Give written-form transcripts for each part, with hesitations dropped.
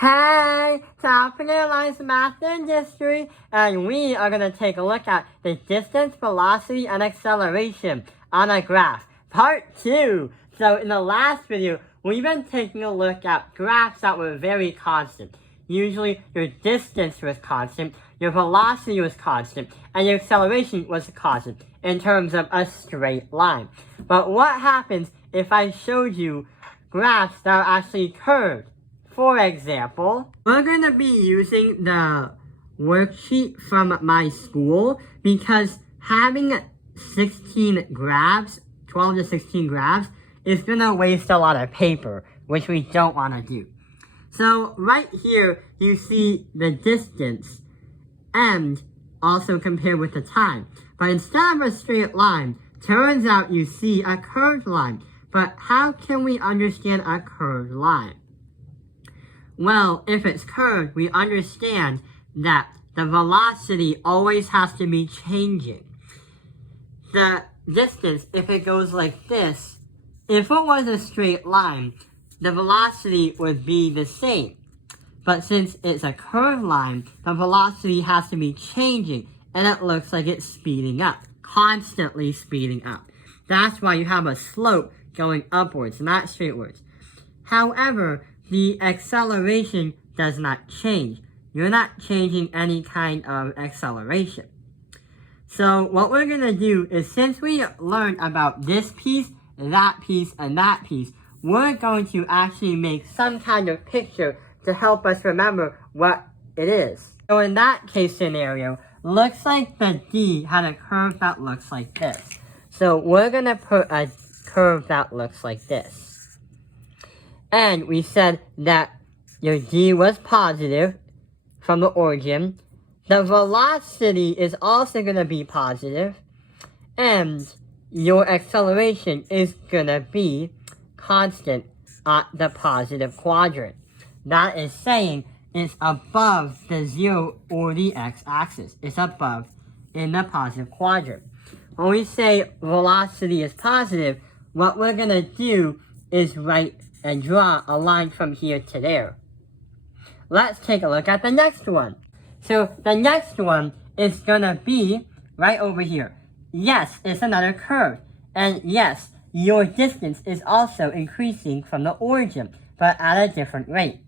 Hey, Topic Airlines Math and History, and we are going to take a look at the distance, velocity, and acceleration on a graph, part 2. So in the last video, we've been taking a look at graphs that were very constant. Usually your distance was constant, your velocity was constant, and your acceleration was constant in terms of a straight line. But what happens if I showed you graphs that are actually curved? For example, we're going to be using the worksheet from my school because having 16 graphs, 12 to 16 graphs, is going to waste a lot of paper, which we don't want to do. So right here, you see the distance and also compared with the time. But instead of a straight line, turns out you see a curved line. But how can we understand a curved line? Well, if it's curved, we understand that the velocity always has to be changing. The distance, if it goes like this, if it was a straight line, the velocity would be the same. But since it's a curved line, the velocity has to be changing, and it looks like it's speeding up, constantly speeding up. That's why you have a slope going upwards, not straightwards. However, the acceleration does not change. You're not changing any kind of acceleration. So what we're going to do is, since we learned about this piece, and that piece, and that piece, we're going to actually make some kind of picture to help us remember what it is. So in that case scenario, looks like the D had a curve that looks like this. So we're going to put a curve that looks like this. And we said that your D was positive from the origin. The velocity is also going to be positive. And your acceleration is going to be constant at the positive quadrant. That is saying it's above the 0 or the x-axis. It's above in the positive quadrant. When we say velocity is positive, what we're going to do is write and draw a line from here to there. Let's take a look at the next one. So the next one is gonna be right over here. Yes, it's another curve. And yes, your distance is also increasing from the origin, but at a different rate.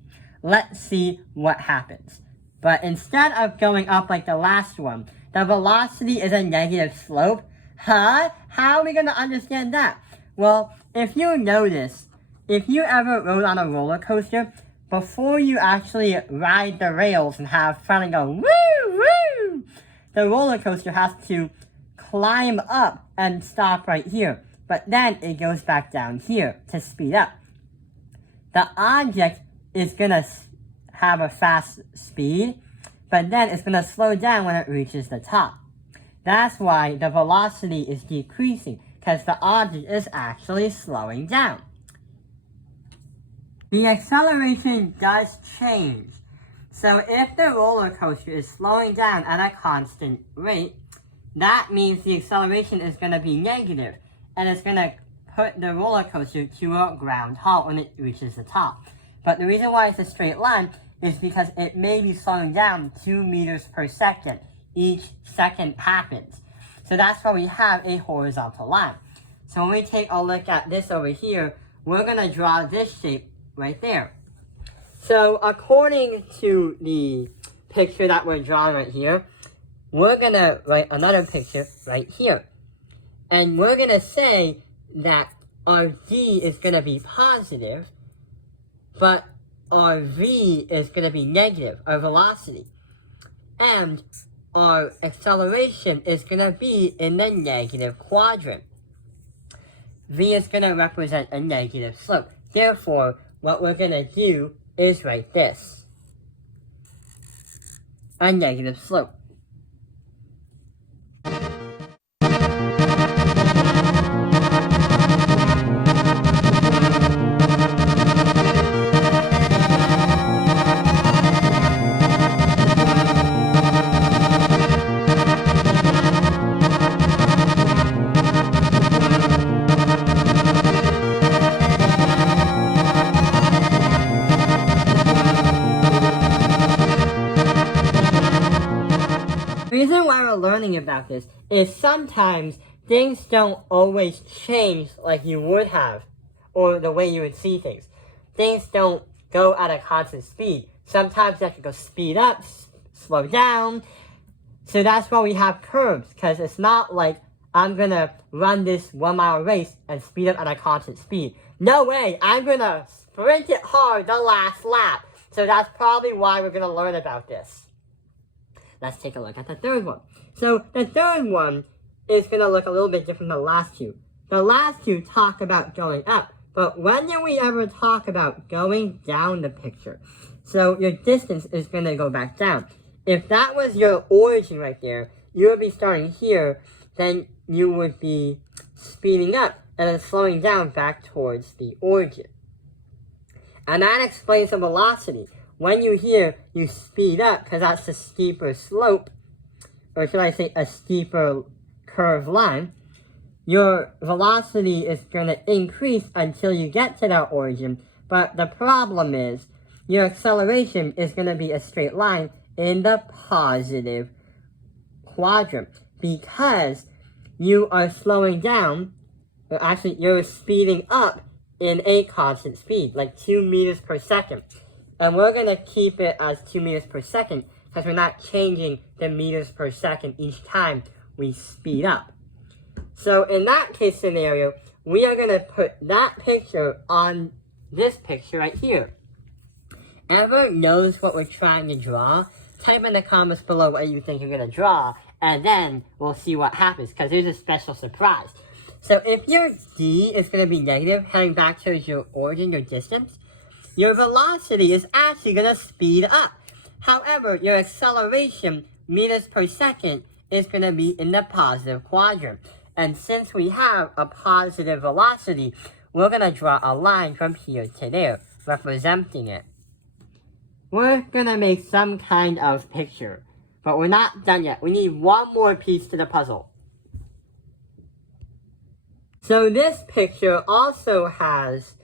Let's see what happens. But instead of going up like the last one, the velocity is a negative slope. Huh? How are we gonna understand that? Well, if you notice, if you ever rode on a roller coaster, before you actually ride the rails and have fun and go, woo, woo, the roller coaster has to climb up and stop right here. But then it goes back down here to speed up. The object is going to have a fast speed, but then it's going to slow down when it reaches the top. That's why the velocity is decreasing, because the object is actually slowing down. The acceleration does change. So if the roller coaster is slowing down at a constant rate, that means the acceleration is going to be negative, and it's going to put the roller coaster to a ground halt when it reaches the top. But the reason why it's a straight line is because it may be slowing down 2 meters per second. Each second happens. So that's why we have a horizontal line. So when we take a look at this over here, we're going to draw this shape right there. So according to the picture that we're drawing right here, we're going to write another picture right here. And we're going to say that our D is going to be positive, but our V is going to be negative, our velocity. And our acceleration is going to be in the negative quadrant. V is going to represent a negative slope. Therefore, what we're going to do is write this. A negative slope. why we're learning about this is sometimes things don't always change like you would have, or the way you would see things. Things don't go at a constant speed. Sometimes you have to go speed up, slow down. So that's why we have curves, because it's not like I'm gonna run this 1 mile race and speed up at a constant speed. No way, I'm gonna sprint it hard the last lap. So that's probably why we're gonna learn about this. Let's take a look at the third one. So the third one is gonna look a little bit different than the last two. The last two talk about going up, but when do we ever talk about going down the picture? So your distance is gonna go back down. If that was your origin right there, you would be starting here, then you would be speeding up and then slowing down back towards the origin. And that explains the velocity. When you speed up, because that's a steeper slope, or should I say a steeper curved line, your velocity is going to increase until you get to that origin. But the problem is, your acceleration is going to be a straight line in the positive quadrant, because you are slowing down, or actually you're speeding up in a constant speed, like 2 meters per second. And we're going to keep it as 2 meters per second because we're not changing the meters per second each time we speed up. So in that case scenario, we are going to put that picture on this picture right here. Ever knows what we're trying to draw? Type in the comments below what you think you're going to draw, and then we'll see what happens, because there's a special surprise. So if your d is going to be negative, heading back towards your origin, your distance, your velocity is actually going to speed up. However, your acceleration, meters per second, is going to be in the positive quadrant. And since we have a positive velocity, we're going to draw a line from here to there, representing it. We're going to make some kind of picture, but we're not done yet. We need one more piece to the puzzle. So this picture also has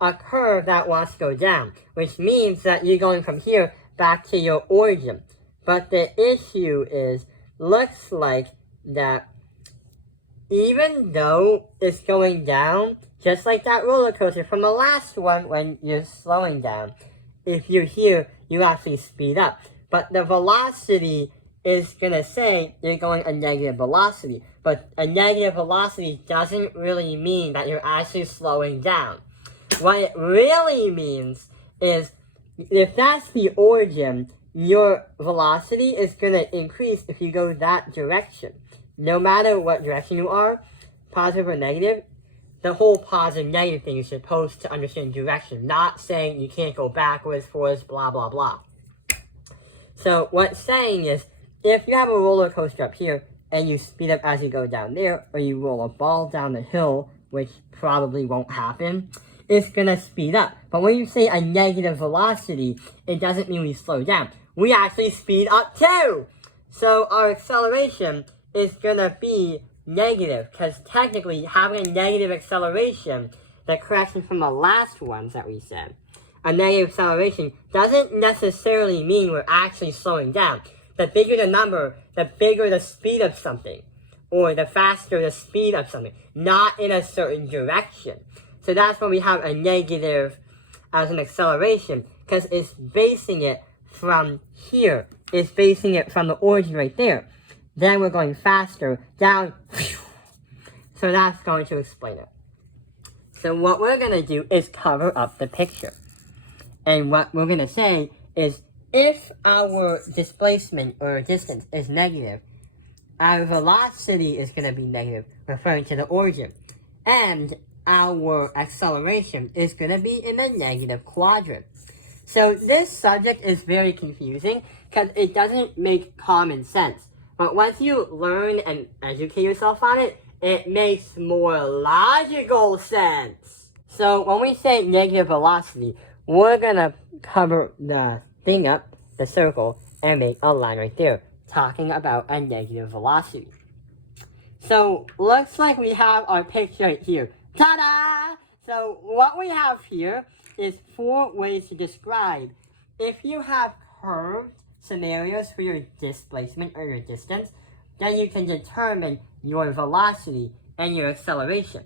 a curve that wants to go down, which means that you're going from here back to your origin. But the issue is, looks like that even though it's going down, just like that roller coaster from the last one when you're slowing down, if you're here, you actually speed up. But the velocity is going to say you're going a negative velocity. But a negative velocity doesn't really mean that you're actually slowing down. What it really means is, if that's the origin, your velocity is going to increase if you go that direction. No matter what direction you are, positive or negative, the whole positive negative thing is supposed to understand direction, not saying you can't go backwards, forwards, blah, blah, blah. So what it's saying is, if you have a roller coaster up here, and you speed up as you go down there, or you roll a ball down the hill, which probably won't happen, it's going to speed up. But when you say a negative velocity, it doesn't mean we slow down. We actually speed up too! So our acceleration is going to be negative, because technically having a negative acceleration, the correction from the last ones that we said, a negative acceleration doesn't necessarily mean we're actually slowing down. The bigger the number, the bigger the speed of something, or the faster the speed of something, not in a certain direction. So that's when we have a negative as an acceleration, because it's basing it from here. It's basing it from the origin right there. Then we're going faster, down, so that's going to explain it. So what we're going to do is cover up the picture. And what we're going to say is, if our displacement or distance is negative, our velocity is going to be negative, referring to the origin. And our acceleration is going to be in the negative quadrant. So this subject is very confusing because it doesn't make common sense. But once you learn and educate yourself on it, it makes more logical sense. So when we say negative velocity, we're going to cover the thing up, the circle, and make a line right there, talking about a negative velocity. So, looks like we have our picture right here. Ta-da! So, what we have here is 4 ways to describe. If you have curved scenarios for your displacement or your distance, then you can determine your velocity and your acceleration.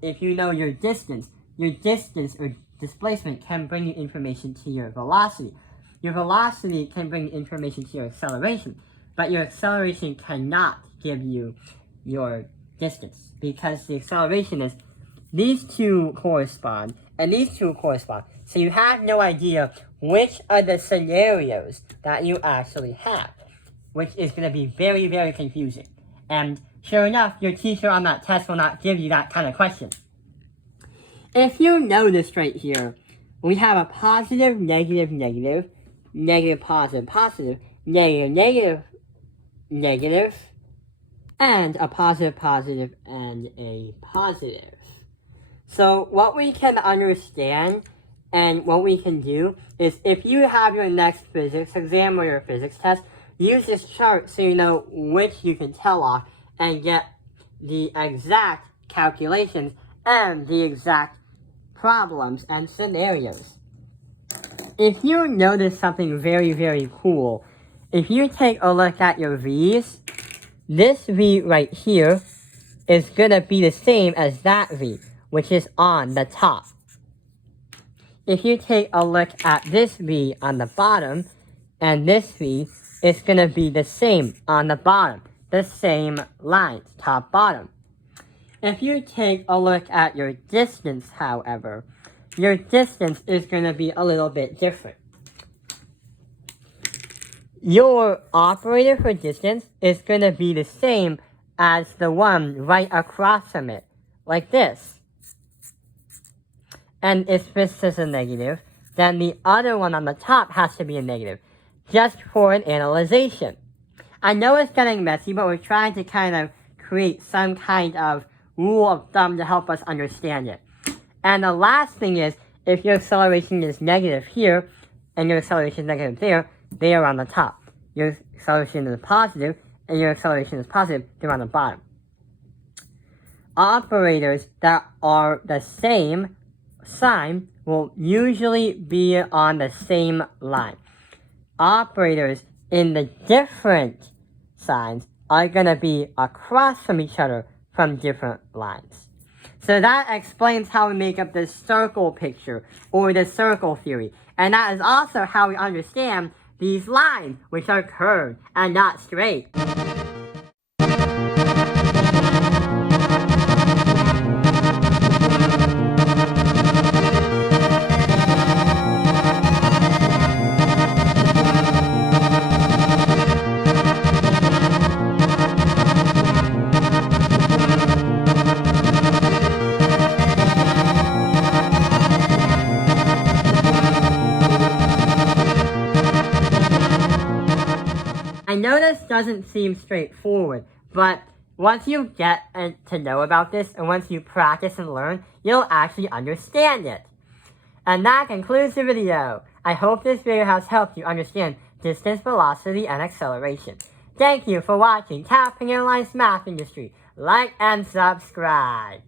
If you know your distance or displacement can bring you information to your velocity. Your velocity can bring information to your acceleration, but your acceleration cannot give you your distance, because the acceleration is these two correspond and these two correspond. So you have no idea which are the scenarios that you actually have, which is going to be very, very confusing. And sure enough, your teacher on that test will not give you that kind of question. If you notice right here, we have a positive, negative, negative, negative, positive, positive, negative, negative, negative, and a positive, positive, and a positive. So what we can understand and what we can do is, if you have your next physics exam or your physics test, use this chart so you know which you can tell off and get the exact calculations and the exact problems and scenarios. If you notice something very, very cool, if you take a look at your V's, this V right here is going to be the same as that V, which is on the top. If you take a look at this V on the bottom, and this V, it's going to be the same on the bottom, the same lines, top, bottom. If you take a look at your distance, however, your distance is going to be a little bit different. Your operator for distance is going to be the same as the one right across from it, like this. And if this is a negative, then the other one on the top has to be a negative, just for an analyzation. I know it's getting messy, but we're trying to kind of create some kind of rule of thumb to help us understand it. And the last thing is, if your acceleration is negative here, and your acceleration is negative there, they are on the top. Your acceleration is positive, and your acceleration is positive, they're on the bottom. Operators that are the same sign will usually be on the same line. Operators in the different signs are going to be across from each other from different lines. So that explains how we make up this circle picture, or the circle theory. And that is also how we understand these lines, which are curved and not straight. I know this doesn't seem straightforward, but once you get to know about this, and once you practice and learn, you'll actually understand it. And that concludes the video. I hope this video has helped you understand distance, velocity, and acceleration. Thank you for watching Tap Penguin Airlines Math Industry. Like and subscribe.